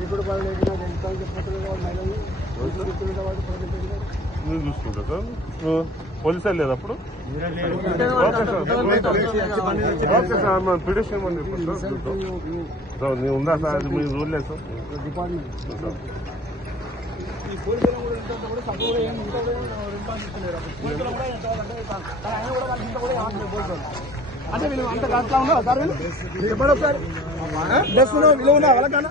ఇప్పుడు నేను చూసుకుంటా సార్ పోలీసు లేదు అప్పుడు ఓకే సార్ సార్ మన పిటిషన్ నేను ఉందా సార్ అది మీరు చూడలేదు సార్ డిపార్ట్మెంట్ అంటే వీళ్ళు అంత అట్లా ఉన్నారా సార్ వీళ్ళు చెప్పండి ఒకసారి. డ్రెస్ విలువ ఉన్నా వాళ్ళకన్నా?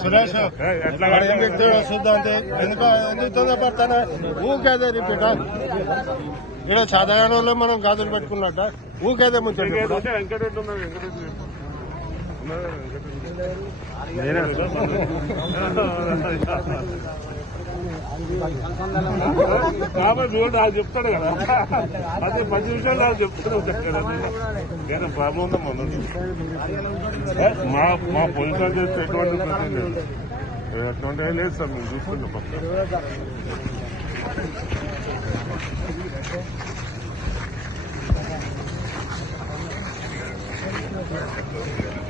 సురేష్ ఏం వ్యక్తుడు ఎందుకు ఎందుకు తొందరపడతానా? ఊకేదే రిపీట్ ఇక్కడ చదవడంలో మనం గాజులు పెట్టుకున్నట్ట. ఊకేదే ముచ్చట వెంకటరెడ్డి ఉన్నాడు వెంకటరెడ్డి కాబట్టి చూడండి వాళ్ళు చెప్తాడు కదా. అదే పది విషయాలు వాళ్ళు చెప్తాడు నేను నేను బాగుందమ్మా మా మా పొలిసార్ చేస్తే ఎటువంటి ప్రశ్న లేదు ఎటువంటి లేదు సార్ మేము చూసుకుంటాం Thank